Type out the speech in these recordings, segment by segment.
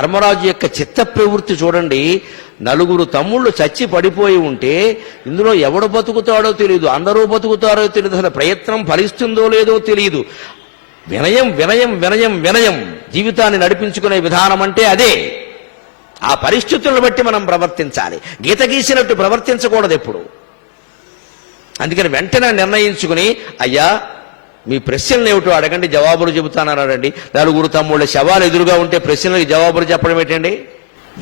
ధర్మరాజు యొక్క చిత్త ప్రవృత్తి చూడండి. నలుగురు తమ్ముళ్ళు చచ్చి పడిపోయి ఉంటే ఇందులో ఎవడు బతుకుతాడో తెలియదు, అందరూ బతుకుతారో తెలియదు, అసలు ప్రయత్నం ఫలిస్తుందో లేదో తెలియదు. వినయం వినయం వినయం వినయం జీవితాన్ని నడిపించుకునే విధానం అంటే అదే. ఆ పరిస్థితులను బట్టి మనం ప్రవర్తించాలి, గీత గీసినట్టు ప్రవర్తించకూడదు ఎప్పుడు. అందుకని వెంటనే నిర్ణయించుకుని, అయ్యా మీ ప్రశ్నలు ఏమిటో అడగండి, జవాబులు చెబుతానన్నాడండి. నలుగురు తమ్ముళ్ళ శవాలు ఎదురుగా ఉంటే ప్రశ్నలకు జవాబులు చెప్పడం ఏంటండి?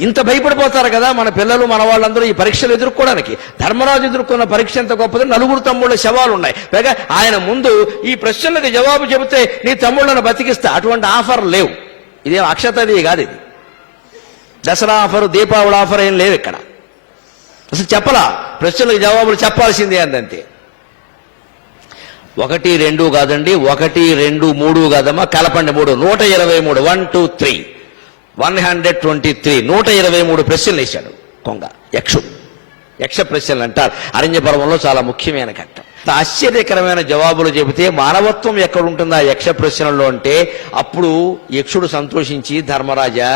ఇంత భయపడిపోతారు కదా మన పిల్లలు, మన వాళ్ళందరూ ఈ పరీక్షలు ఎదుర్కోవడానికి. ధర్మరాజు ఎదుర్కొన్న పరీక్ష ఎంత గొప్పది, నలుగురు తమ్ముళ్ళ శవాలు ఉన్నాయి. పైగా ఆయన ముందు ఈ ప్రశ్నలకు జవాబు చెబితే నీ తమ్ముళ్ళను బతికిస్తా, అటువంటి ఆఫర్ లేవు. ఇదేం అక్షతది కాదు, ఇది దసరా ఆఫరు, దీపావళి ఆఫర్ ఏం లేవు ఇక్కడ. అసలు చెప్పలా, ప్రశ్నలకు జవాబులు చెప్పాల్సిందే అందంతే. 1, 2 కాదండి, 1, 2, 3 కాదమ్మా, కలపండి 3, 123, 1, 2, 3, 123, 123 ప్రశ్నలు వేశాడు కొంగ, యక్షుడు. యక్ష ప్రశ్నలు అంటారు, అరణ్య పర్వంలో చాలా ముఖ్యమైన ఘట్టం. ఆశ్చర్యకరమైన జవాబులు చెబితే మానవత్వం ఎక్కడుంటుందా యక్ష ప్రశ్నల్లో అంటే, అప్పుడు యక్షుడు సంతోషించి, ధర్మరాజా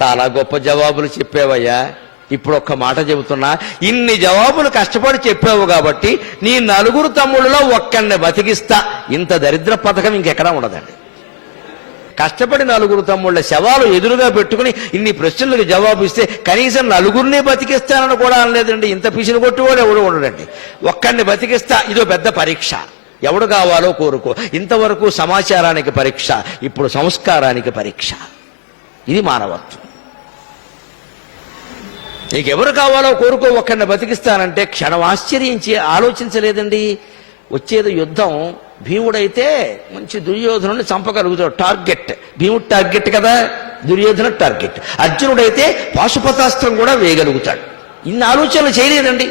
చాలా గొప్ప జవాబులు చెప్పావయ్యా, ఇప్పుడు ఒక్క మాట చెబుతున్నా, ఇన్ని జవాబులు కష్టపడి చెప్పావు కాబట్టి నీ నలుగురు తమ్ముళ్ళలో ఒక్కడిని బతికిస్తా. ఇంత దరిద్ర పథకం ఇంకెక్కడా ఉండదండి. కష్టపడి నలుగురు తమ్ముళ్ళ శవాలు ఎదురుగా పెట్టుకుని ఇన్ని ప్రశ్నలకు జవాబు ఇస్తే కనీసం నలుగురిని బతికిస్తానని కూడా అనలేదండి. ఇంత పిసిని కొట్టువాడు ఎవడు ఉండడండి. ఒక్కడిని బతికిస్తా, ఇదో పెద్ద పరీక్ష, ఎవడు కావాలో కోరుకో. ఇంతవరకు సమాచారానికి పరీక్ష, ఇప్పుడు సంస్కారానికి పరీక్ష. ఇది మానవత్వం. నీకెవరు కావాలో కోరుకో, ఒక్కడిని బతికిస్తానంటే క్షణం ఆశ్చర్యించి ఆలోచించలేదండి. వచ్చేది యుద్ధం. భీముడైతే మంచి దుర్యోధనుడిని చంపగలుగుతాడు, టార్గెట్. భీముడు టార్గెట్ కదా, దుర్యోధన టార్గెట్. అర్జునుడైతే పాశుపతాస్త్రం కూడా వేయగలుగుతాడు. ఇన్ని ఆలోచనలు చేయలేదండి.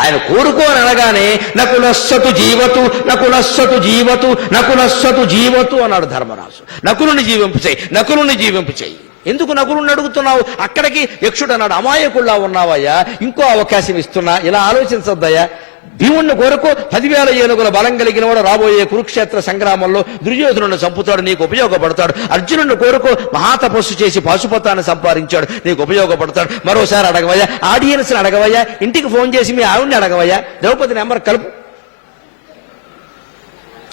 ఆయన కోరుకో అని అనగానే నకులస్సతు జీవతు నకులస్సతు జీవతు నకులస్సతు జీవతు అన్నాడు ధర్మరాజు. నకులుని జీవింపు చేయి, నకులుని జీవింపు చేయి. ఎందుకు నకులుని అడుగుతున్నావు? అక్కడికి యక్షుడు అన్నాడు, అమాయకుల్లా ఉన్నావయ్యా, ఇంకో అవకాశం ఇస్తున్నా, ఇలా ఆలోచించొద్దయ్యా. భీముణ్ణి కోరుకో, 10,000 ఏనుగుల బలం కలిగిన వాడు రాబోయే కురుక్షేత్ర సంగ్రామంలో దుర్యోధనుడిని చంపుతాడు, నీకు ఉపయోగపడతాడు. అర్జునుడిని కోరుకో, మహాతపస్సు చేసి పాశుపతాన్ని సంపాదించాడు, నీకు ఉపయోగపడతాడు. మరోసారి అడగవయ్యా, ఆడియన్స్ని అడగవయ్యా, ఇంటికి ఫోన్ చేసి మీ ఆవిడ్ని అడగవయ్యా, ద్రౌపది నెంబర్ కలుపు.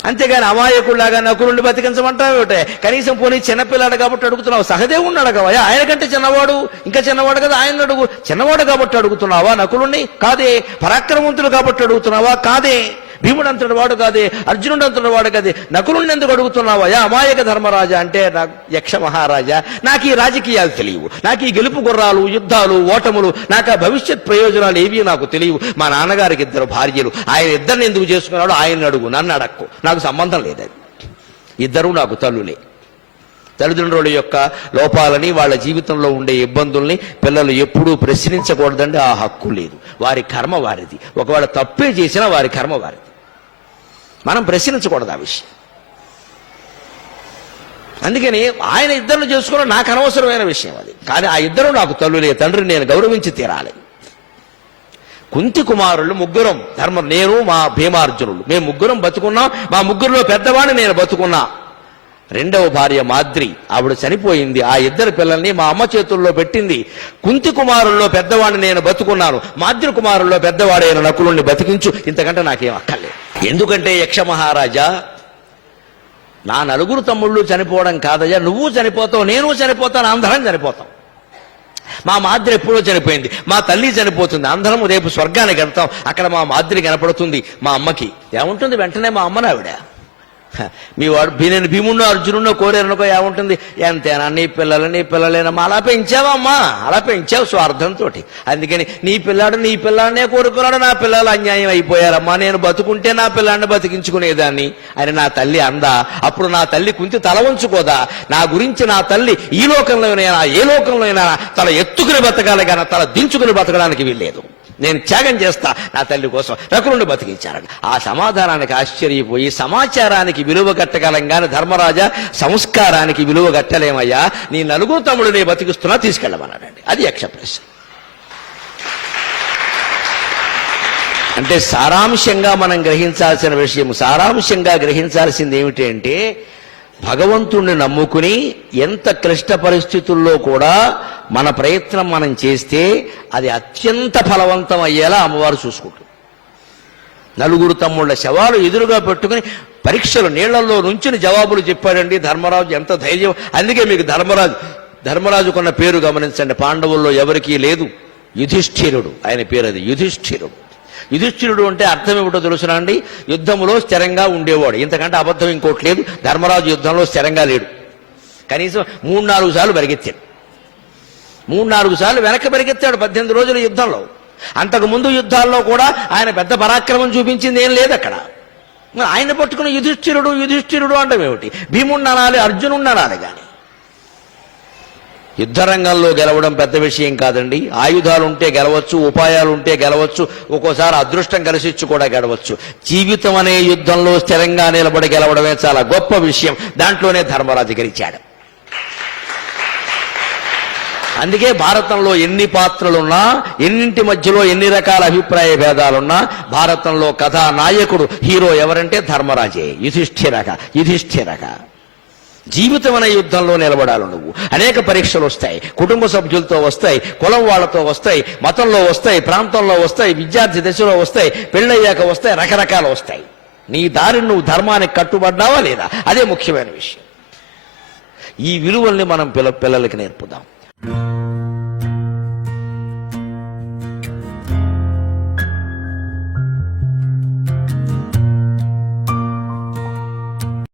అంతేగాని అమాయకుల్లాగా నకులుండి బతికించమంటావేమిటే? కనీసం పోనీ చిన్నపిల్లాడు కాబట్టి అడుగుతున్నావు, సహదేవుణ్ణి అడగవయ్యా, ఆయన కంటే చిన్నవాడు, ఇంకా చిన్నవాడు కదా, ఆయన అడుగు. చిన్నవాడు కాబట్టి అడుగుతున్నావా నకులుణ్ణి? కాదే. పరాక్రమవంతుడు కాబట్టి అడుగుతున్నావా? కాదే. భీముడు అంతటి వాడు కాదే, అర్జునుడు అంతటి వాడు కాదే, నకులుణ్ణి ఎందుకు అడుగుతున్నావయ్యా అమాయక ధర్మరాజా అంటే? యక్ష మహారాజా, నాకు ఈ రాజకీయాలు తెలియవు, నాకు ఈ గెలుపు గుర్రాలు, యుద్ధాలు, ఓటములు, నాకు ఆ భవిష్యత్ ప్రయోజనాలు ఏవి నాకు తెలియవు. మా నాన్నగారికి 2 భార్యలు, ఆయన 2 ఎందుకు చేసుకున్నాడు ఆయన అడుగు, నన్ను అడక్కు, నాకు సంబంధం లేదు. 2 నాకు తల్లులే. తల్లిదండ్రుల యొక్క లోపాలని, వాళ్ళ జీవితంలో ఉండే ఇబ్బందుల్ని పిల్లలు ఎప్పుడూ ప్రశ్నించకూడదండి. ఆ హక్కు లేదు, వారి కర్మ వారిది. ఒకవేళ తప్పే చేసినా వారి కర్మ వారిది, మనం ప్రశ్నించకూడదు ఆ విషయం. అందుకని ఆయన 2 చేసుకోవడం నాకు అనవసరమైన విషయం అది. కానీ ఆ 2 నాకు తల్లులే, తండ్రిని నేను గౌరవించి తీరాలి. కుంతి కుమారులు 3 నేను మా భీమార్జునులు, మేము 3 బతుకున్నాం. మా 3లో పెద్దవాడిని నేను బతుకున్నా. 2వ భార్య మాద్రి, ఆవిడ చనిపోయింది. ఆ 2 పిల్లల్ని మా అమ్మ చేతుల్లో పెట్టింది. కుంతి కుమారుల్లో పెద్దవాడిని నేను బతుకున్నాను, మాద్రి కుమారుల్లో పెద్దవాడైన నకులుణ్ణి బతికించు, ఇంతకంటే నాకేం అక్కర్లేదు. ఎందుకంటే యక్ష మహారాజా, నా 4 తమ్ముళ్ళు చనిపోవడం కాదయ్యా, నువ్వు చనిపోతావు, నేను చనిపోతాను, అందరం చనిపోతాం. మా మాద్రి ఎప్పుడో చనిపోయింది, మా తల్లి చనిపోతుంది, అందరం రేపు స్వర్గానికి వెళ్తాం. అక్కడ మా మాద్రి కనపడుతుంది. మా అమ్మకి ఏముంటుంది? వెంటనే మా అమ్మని ఆవిడ, మీ వాడు నేను భీముడినో అర్జునుడినో కోరారనుకో ఏముంటుంది? ఎంతేనా నీ పిల్లలేనమ్మా, అలా పెంచావమ్మా, అలా పెంచావు స్వార్థంతో. అందుకని నీ పిల్లాడనే కోరుకున్నాడు, నా పిల్లలు అన్యాయం అయిపోయారమ్మా, నేను బతుకుంటే నా పిల్లాడిని బతికించుకునేదాన్ని అని నా తల్లి అందా. అప్పుడు నా తల్లి కుంతి తల ఉంచుకోదా? నా గురించి నా తల్లి ఈ లోకంలోనైనా ఏ లోకంలోనైనా తల ఎత్తుకుని బతకాలి కానీ తల దించుకుని బతకడానికి వీల్లేదు. నేను త్యాగం చేస్తా నా తల్లి కోసం, నకులుని బతికించారని. ఆ సమాధానానికి ఆశ్చర్యపోయి, సమాచారానికి విలువ కట్టగలం కానీ ధర్మరాజా సంస్కారానికి విలువ కట్టలేమయ్యా, నీ 4 తమ్ముడిని బతికిస్తున్నా, తీసుకెళ్ళమన్నాడండి. అది యక్ష ప్రశ్న. అంటే సారాంశంగా మనం గ్రహించాల్సిన విషయం, సారాంశంగా గ్రహించాల్సింది ఏమిటి అంటే, భగవంతుణ్ణి నమ్ముకుని ఎంత క్లిష్ట పరిస్థితుల్లో కూడా మన ప్రయత్నం మనం చేస్తే అది అత్యంత ఫలవంతం అయ్యేలా అమ్మవారు చూసుకుంటుంది. నలుగురు తమ్ముళ్ళ శవాలు ఎదురుగా పెట్టుకుని పరీక్షలు నీళ్లలో నుంచుని జవాబులు చెప్పాడండి ధర్మరాజు. ఎంత ధైర్యం! అందుకే మీకు ధర్మరాజుకున్న పేరు గమనించండి. పాండవుల్లో ఎవరికీ లేదు, యుధిష్ఠిరుడు ఆయన పేరు. అది యుధిష్ఠిరుడు. యుధిష్ఠిరుడు అంటే అర్థం ఏమిటో తెలుసునా అండి? యుద్ధంలో స్థిరంగా ఉండేవాడు. ఇంతకంటే అబద్ధం ఇంకోటి లేదు. ధర్మరాజు యుద్ధంలో స్థిరంగా లేడు. కనీసం 3-4 సార్లు పరిగెత్తాడు. 3-4 సార్లు వెనక్కి పరిగెత్తాడు 18 రోజుల యుద్ధంలో. అంతకుముందు యుద్ధాల్లో కూడా ఆయన పెద్ద పరాక్రమం చూపించింది ఏం లేదు అక్కడ. ఆయన పట్టుకుని యుధిష్ఠిరుడు అంటాం ఏమిటి? భీముణ్ణి అనాలి, అర్జునుణ్ణి అనాలి. కానీ యుద్ధరంగంలో గెలవడం పెద్ద విషయం కాదండి. ఆయుధాలుంటే గెలవచ్చు, ఉపాయాలుంటే గెలవచ్చు, ఒక్కోసారి అదృష్టం కలిసిచ్చు కూడా గెలవచ్చు. జీవితం అనే యుద్ధంలో స్థిరంగా నిలబడి గెలవడమే చాలా గొప్ప విషయం. దాంట్లోనే ధర్మరాజు గెలిచాడు. అందుకే భారతంలో ఎన్ని పాత్రలున్నా, ఎన్నింటి మధ్యలో ఎన్ని రకాల అభిప్రాయ భేదాలున్నా, భారతంలో కథానాయకుడు హీరో ఎవరంటే ధర్మరాజే. యుధిష్ఠిరక. జీవితం అనే యుద్ధంలో నిలబడాలి నువ్వు. అనేక పరీక్షలు వస్తాయి, కుటుంబ సభ్యులతో వస్తాయి, కులం వాళ్లతో వస్తాయి, మతంలో వస్తాయి, ప్రాంతంలో వస్తాయి, విద్యార్థి దశలో వస్తాయి, పెళ్ళయ్యాక వస్తాయి, రకరకాలు వస్తాయి. నీ దారిని నువ్వు ధర్మానికి కట్టుబడ్డావా లేదా? అదే ముఖ్యమైన విషయం. ఈ విలువల్ని మనం పిల్లలకి నేర్పుదాం.